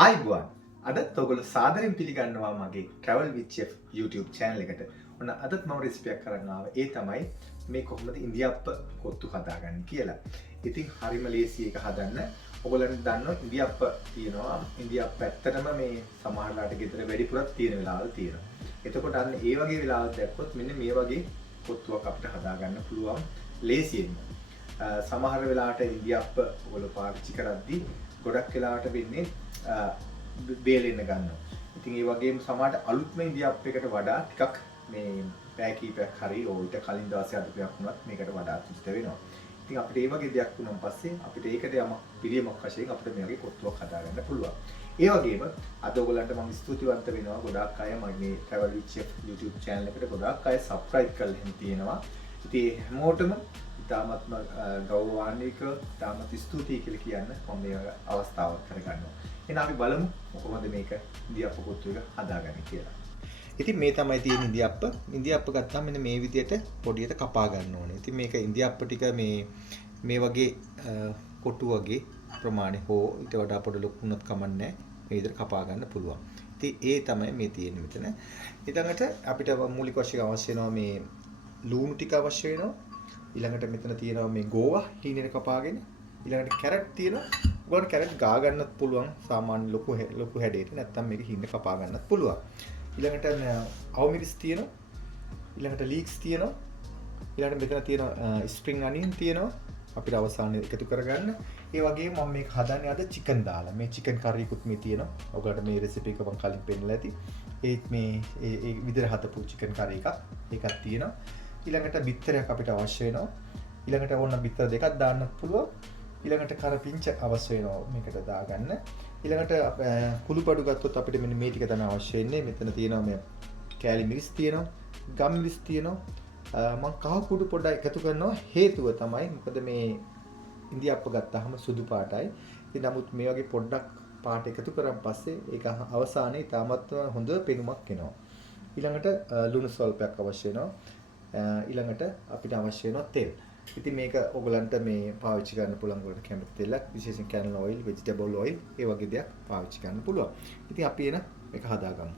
ආයිබුවන් අදත් ඔයගොල්ලෝ සාදරයෙන් පිළිගන්නවා මගේ travel with chef YouTube channel එකට. ඔන්න අදත් මම රෙසිපි එකක් කරන්න ආවා. ඒ තමයි මේ කොහොමද ඉන්දියාප්ප කොත්තු හදාගන්නේ කියලා. ඉතින් හරිම ලේසි එක හදන්න. ඔයගොල්ලන්ට දන්නවා ඉන්දියාප්ප තියෙනවා. ඉන්දියාප්ප ඇත්තටම මේ සමහරලාට ගෙදර වැඩිපුරක් තියෙන වෙලාවල් තියෙනවා. එතකොට අන්න ඒ වගේ වෙලාවල් දැක්කොත් මෙන්න මේ වගේ කොත්තුවක් අපිට හදාගන්න පුළුවන් ලේසියෙන්ම. සමහර වෙලාවට ඉන්දියාප්ප ඔයගොල්ලෝ පාවිච්චි කරද්දී ගොඩක් වෙලාවට වෙන්නේ බේලෙන්න ගන්නවා. ඉතින් ඒ වගේම සමහරට අලුත්ම ඉන්දියාප්ප එකට වඩා ටිකක් මේ පැය කීපයක් හරි ඕවිත කලින් දවසේ අදපයක් වුණත් මේකට වඩා සුදුසු වෙනවා. ඉතින් අපිට ඒ වගේ දෙයක් වුණාන් පස්සේ අපිට ඒකට යම පිළියමක් වශයෙන් අපිට මේ වගේ කොත්තුවක් හදාගන්න පුළුවන්. ඒ වගේම අද ඔයගලන්ට මම ස්තුතිවන්ත වෙනවා ගොඩාක් අය මගේ travel with chef YouTube channel එකට ගොඩාක් අය subscribe කරලා එහෙම තියෙනවා. ඉතින් හැමෝටම ඉතාමත්ම ගෞරවාන්විතව ඉතාමත් ස්තුතියි කියලා කියන්න මම මේ අවස්ථාවක් කරගන්නවා. එහෙනම් අපි බලමු කොහොමද මේක ඉන්දියාප්ප කොත්තු එක හදාගන්නේ කියලා. ඉතින් මේ තමයි තියෙන ඉන්දියාප්ප. ඉන්දියාප්ප ගත්තාම මෙන්න මේ විදිහට පොඩියට කපා ගන්න ඕනේ. ඉතින් මේක ඉන්දියාප්ප ටික මේ වගේ කොටු වගේ ප්‍රමාණය හෝ ඊට වඩා පොඩ ලොකු වුණත් කමන්නේ නැහැ. මේ විදිහට කපා ගන්න පුළුවන්. ඉතින් ඒ තමයි මේ තියෙන්නේ මෙතන. ඊළඟට අපිට මූලික වශයෙන් අවශ්‍ය වෙනවා මේ ලුණු ටික අවශ්‍ය වෙනවා. ඊළඟට මෙතන තියෙනවා මේ ගෝවා හීනෙට කපාගෙන. ඊළඟට කැරට් තියෙනවා. ඔයගොල්ලෝ කැරට් ගා ගන්නත් පුළුවන් සාමාන්‍ය ලොකු හැඩයට. නැත්නම් මේක හීනෙ කපා ගන්නත් පුළුවන්. ඊළඟට අවමිරිස් තියෙනවා. ඊළඟට ලීක්ස් තියෙනවා. ඊළඟට මෙතන තියෙනවා ස්ප්‍රින්ග් අනියන් තියෙනවා. අපිට අවසානයේ එකතු කරගන්න. ඒ වගේම මම මේක හදන්නේ අද චිකන් දාලා. මේ චිකන් කරියකුත් මේ තියෙනවා. ඔයගොල්ලන්ට මේ රෙසිපි එක මම කලින් පෙන්නලා ඇති. ඒත් මේ ඒ විදිහට හදපු චිකන් කරි එකක් ඒකක් තියෙනවා. ඊළඟට බිත්තරයක් අපිට අවශ්‍ය වෙනවා. ඊළඟට ඕන බිත්තර දෙකක් දාන්නත් පුළුවන්. ඊළඟට කරපිංච අවශ්‍ය වෙනවා මේකට දාගන්න. ඊළඟට කුළුපඩු ගත්තොත් අපිට මෙන්න මේ ටික තමයි අවශ්‍ය වෙන්නේ. මෙතන තියෙනවා මේ කෑලි මිරිස් තියෙනවා, ගම් මිරිස් තියෙනවා. මම කහ කුඩු පොඩ්ඩක් එකතු කරනවා හේතුව තමයි මොකද මේ ඉන්දියාප්ප ගත්තාම සුදු පාටයි. ඉතින් නමුත් මේ වගේ පොඩ්ඩක් පාට එකතු කරන් පස්සේ ඒක අවසානයේ තාමත් හොඳ පෙනුමක් එනවා. ඊළඟට ලුණු ස්වල්පයක් අවශ්‍ය වෙනවා. ඊළඟට අපිට අවශ්‍ය වෙනවා තෙල්. ඉතින් මේක ඔයගලන්ට මේ පාවිච්චි කරන්න පුළුවන් ඔයගලන්ට කැමති තෙලක් විශේෂයෙන් කැනල් ඔයිල්, ভেජිටබල් ඔයිල් ඒ වගේ දේක් පාවිච්චි කරන්න පුළුවන්. ඉතින් අපි එන මේක හදාගමු.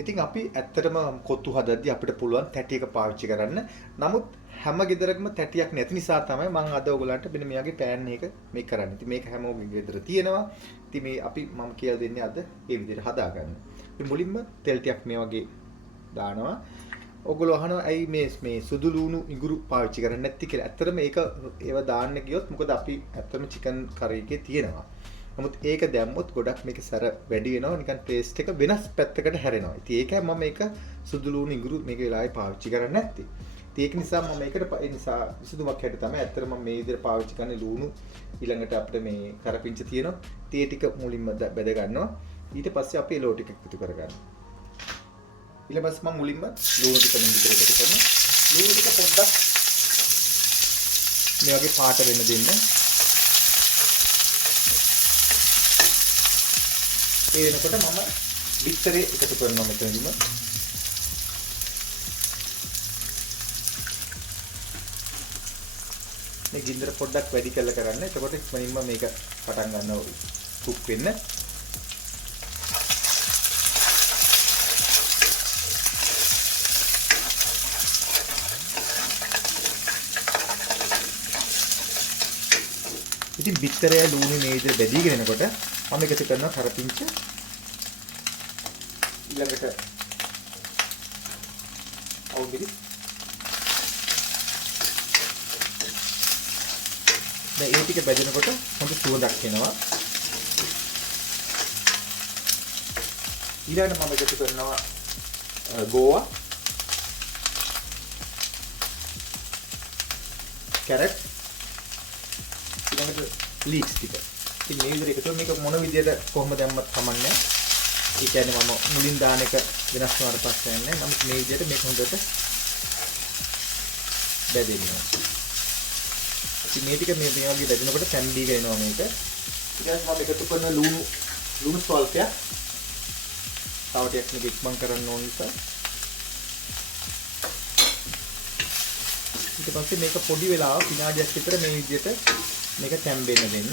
ඉතින් අපි ඇත්තටම කොත්තු හදද්දී අපිට පුළුවන් තැටියක පාවිච්චි කරන්න. නමුත් හැම ගෙදරකම තැටියක් නැති නිසා තමයි මම අද ඔයගලන්ට මෙන්න මේ වගේ පෑන් එක මේක කරන්නේ. ඉතින් මේක හැමෝගේ ගෙදර තියෙනවා. ඉතින් මේ මම කියලා දෙන්නේ අද මේ විදිහට හදාගන්න. ඉතින් මුලින්ම තෙල් ටිකක් මේ වගේ දානවා. ඔයගොල්ලෝ අහනවා ඇයි මේ සුදු ලුණු ඉඟුරු පාවිච්චි කරන්නේ නැති කියලා. ඇත්තටම ඒව දාන්න ගියොත් මොකද අපි ඇත්තටම චිකන් කරි එකේ තියෙනවා. නමුත් ඒක දැම්මොත් ගොඩක් මේකේ සැර වැඩි වෙනවා. නිකන් ටේස්ට් එක වෙනස් පැත්තකට හැරෙනවා. ඉතින් ඒකයි මම මේක සුදු ලුණු ඉඟුරු මේක වෙලාවේ පාවිච්චි කරන්නේ නැත්තේ. ඉතින් ඒක නිසා මම මේකට ඒ නිසා විසඳුමක් හැටියට තමයි ඇත්තටම මම මේ විදිහට පාවිච්චි කරන්නේ ලුණු ඊළඟට අපිට මේ කරපිංච තියෙනවා. ඒ ටික මුලින්ම බෙද ගන්නවා. ඊට පස්සේ අපි එලෝ ටික එකතු කරගන්නවා. ඊට පස්සේ මම මුලින්ම ලුණු ටික මෙන්න විතර එකතු කරනවා. ලුණු ටික පොඩ්ඩක් මේ වගේ පාට වෙන්න දෙන්න. ඒ වෙනකොට මම බිත්තරේ එකතු කරනවා මෙතනදිම. මේ ගින්දර පොඩ්ඩක් වැඩි කරලා කරන්න. එතකොට ඉක්මනින්ම මේක පටන් ගන්නවා කුක් වෙන්න. ඉතින් බිත්තරය ලුණු මේ විදිහට බෙදීගෙන එනකොට මම එකතු කරනවා කරපිංච ඊළඟට අවුමිරිස් දැන් ඒ ටික බෙදෙනකොට හොඳ සුවඳක් එනවා ඊළඟට මම එකතු කරනවා ගෝවා කැරට් ඊළඟට ලීක්ස් ටික. ඉතින් මේ විදිහට එකතු මේක මොන විදිහට කොහොම දැම්මත් කමන්නේ. ඒ කියන්නේ මම මුලින් දාන එක වෙනස් වුණාට පස්සේ යන්නේ. නමුත් මේ විදිහට මේක හොඳට බෙදෙනවා. ඉතින් මේ ටික මේ වගේ බෙදෙනකොට පැන්ඩීක එනවා මේක. ඊට පස්සේ මම එකතු කරන ලුණු ස්වල්පයක් තව ටිකක් මේක ඉක්මන් කරන්න ඕන නිසා. ඊට පස්සේ මේක පොඩි වෙලාවක් විනාඩියක් විතර මේ විදිහට මේක තැම්බෙන්න දෙන්න.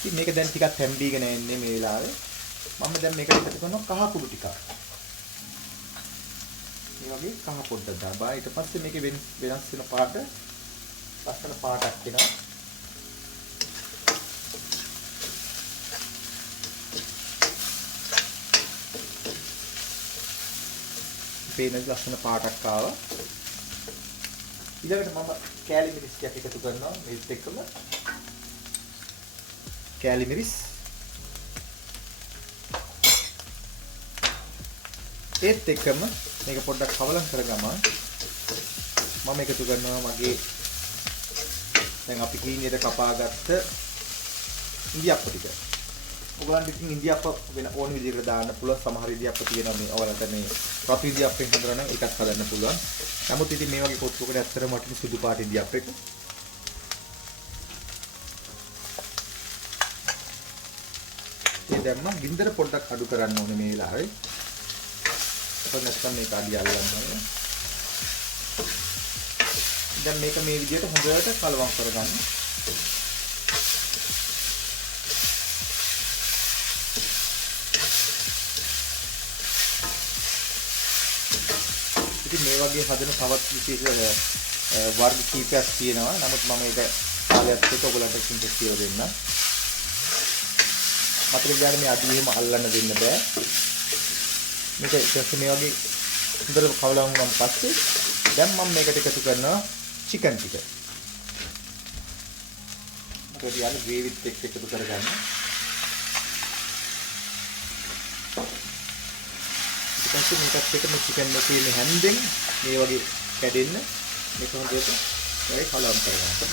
ඉතින් මේක දැන් ටිකක් තැම්බීගෙන එන්නේ මේ වෙලාවේ. මම දැන් මේකට එකතු කරනවා කහ කුඩු ටිකක්. මේ වගේ කහ පොඩ්ඩක් දාපුවා. ඊට පස්සේ මේකේ වෙනස් වෙන පාට ලස්සන පාටක් එනවා. පේන ලස්සන පාටක් ආවා. ඊළඟට මම කෑලි මිරිස් ටිකක් එකතු කරනවා මේත් එක්කම. කෑලි මිරිස්. ඒත් එක්කම මේක පොඩ්ඩක් කවලම් කරගම මම එකතු කරනවා මගේ දැන් අපි කීනියට කපාගත්ත ඉන්දියාප්ප ටික. ඔයගලන්ට ඉතින් ඉන්දියාප්ප වෙන ඕන විදිහකට දාන්න පුළුවන්. සමහර ඉන්දියාප්ප තියෙනවා මේ ඔයාලට මේ රතු ඉන්දියාප්පෙන් හදනවා නම් ඒකත් හදන්න පුළුවන්. නමුත් ඉතින් මේ වගේ කොත්තුකට ඇත්තටම වටින සුදු පාට ඉන්දියාප්ප එක. ඒ දැම්ම ගින්දර පොඩ්ඩක් අඩු කරන්න ඕනේ මේ වෙලාවේ. ඒක නැත්නම් මේක අඩිය අල්ලන්න ඕනේ. දැන් මේක මේ විදිහට හොඳට කලවම් කරගන්න. ඉතින් මේ වගේ හදන තවත් විශේෂ වර්ග කීපයක් තියෙනවා. නමුත් මම ඒක කාලයක් එක්ක ඔයගලන්ට කිසිම කියව දෙන්න. මතක ගන්න මේ අඩියෙම අල්ලන්න දෙන්න බෑ. මේක ඊට මේ වගේ හොඳට කවලම් වුණාන් පස්සේ දැන් මම මේකට එකතු කරනවා චිකන් ටික. ඒක දිහා ග්‍රේවිත් එක්ක එකතු කරගන්න. ඊට පස්සේ මේකත් එක්ක මේ චිකන් එකේ මේ හැන්දෙන් මේ වගේ කැඩෙන්න මේක හොඳට වගේ කලවම් කරගන්න.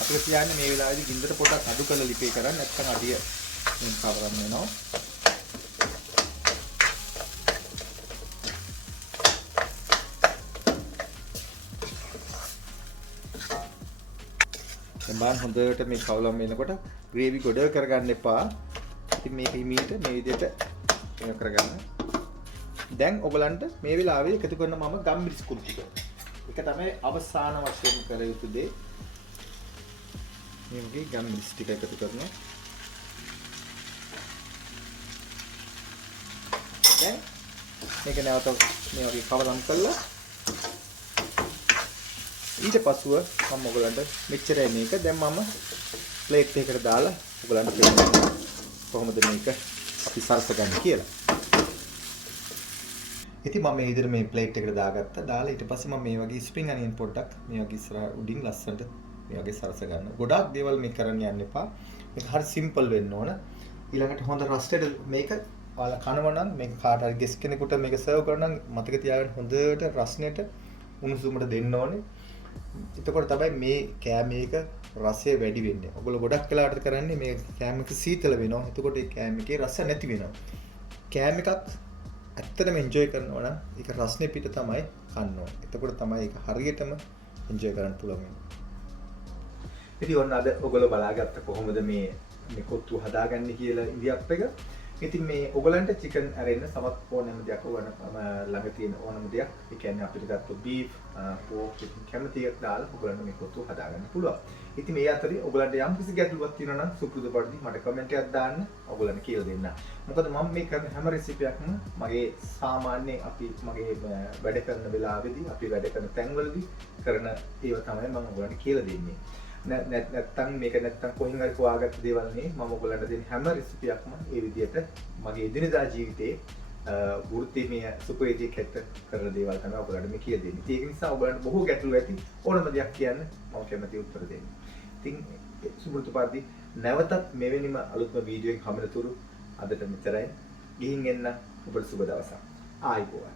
අපිට කියන්නේ මේ වෙලාවේදී ගින්දර පොඩක් අඩු කරලා ලිපේ කරන්න නැත්නම් අඩිය මෙන් කවරම් වෙනවා. දැන් බලන්න හොඳට මේ කවලම් වෙනකොට ග්‍රේවි ගොඩ කරගන්න එපා. ඉතින් මේක හිමීට මේ විදිහට මේක කරගන්න. දැන් ඔයගලන්ට මේ වෙලාවේ එකතු කරන මම ගම්මිරිස් කුඩු ටික. ඒක තමයි අවසාන වශයෙන් කර යුතු දේ. මේ වගේ ගම්මිරිස් ටික එකතු කරනවා. දැන් මේක නැවත මේ වගේ කවලම් කරලා ඊට පස්සුව මම ඔයගලන්ට මෙච්චරයි මේක. දැන් මම ප්ලේට් එකකට දාලා ඔයගලන්ට පෙන්නනවා කොහොමද මේක අපි සරසගන්නේ කියලා. ඉතින් මම මේ විදිහට මේ ප්ලේට් එකට දාගත්තා. දාලා ඊට පස්සේ මම මේ වගේ ස්ප්‍රින්ග් අනියන් පොඩ්ඩක් මේ වගේ ඉස්සරහ උඩින් ලස්සනට මේ වගේ සරස ගන්න. ගොඩාක් දේවල් මේ කරන්න යන්න එපා. මේක හරි සිම්පල් වෙන්න ඕන. ඊළඟට හොඳ රස්ටඩ් මේක ඔයාලා කනවා නම් මේක කාට හරි ගෙස් කෙනෙකුට මේක සර්ව් කරනවා නම් මතක තියාගන්න හොඳට රස්නෙට උණුසුමට දෙන්න ඕනේ. එතකොට තමයි මේ කෑම එක රසය වැඩි වෙන්නේ. ඔයගොල්ලෝ ගොඩක් වෙලාවට කරන්නේ මේ කෑම එක සීතල වෙනවා. එතකොට ඒ කෑම එකේ රස නැති වෙනවා. කෑම එකක් ඇත්තටම එන්ජොයි කරනවා නම් ඒක රස්නේ පිට තමයි කන්න ඕනේ. එතකොට තමයි ඒක හරියටම එන්ජොයි කරන්න පුළුවන් වෙන්නේ. ඉතින් ඔන්න අද ඔයගොල්ලෝ බලාගත්ත කොහොමද මේ කොත්තු හදාගන්නේ කියලා ඉන්දියාප් එක. ඉතින් මේ ඔයගලන්ට චිකන් අරෙන්න සමත් ඕනෑම දෙයක් ඕන ළඟ තියෙන ඕනම දෙයක්. ඒ කියන්නේ අපිට ගත්ත බීෆ්, පෝක්, චිකන් කැමති එකක් දාලා ඔයගලන්ට මේ කොත්තු හදාගන්න පුළුවන්. ඉතින් මේ අතරේ ඔයගලන්ට යම් කිසි ගැටලුවක් තියෙනවා නම් සුපුරුදු පරිදි මට කමෙන්ට් එකක් දාන්න. ඔයගලන්ට කියලා දෙන්න. මොකද මම මේ කරන හැම රෙසිපියක්ම මගේ සාමාන්‍ය අපි මගේ වැඩ කරන වෙලාවෙදී අපි වැඩ කරන තැන්වලදී කරන ඒවා තමයි මම ඔයගලන්ට කියලා දෙන්නේ. නැත්තම් මේක නැත්තම් කොහෙන් හරි හොයාගත්ත දේවල් නේ. මම ඔයගලන්ට දෙන හැම රෙසිපියක්ම ඒ විදිහට මගේ එදිනදා ජීවිතේ වෘත්තීය සුපරේජිකෙත් කරන දේවල් තමයි ඔයගලන්ට මේ කියලා දෙන්නේ. ඒක නිසා ඔයගලන්ට බොහෝ ගැටලු ඇති. ඕනම දෙයක් කියන්න මම කැමතියි උත්තර දෙන්න. ඉතින් සුබුරුතු පාඩි නැවතත් මෙවැනිම අලුත්ම වීඩියෝ එකක් හම්බෙනතුරු අදට මෙතරයි. ගිහින් එන්න ඔබට සුබ දවසක්. ආයිබෝවන්.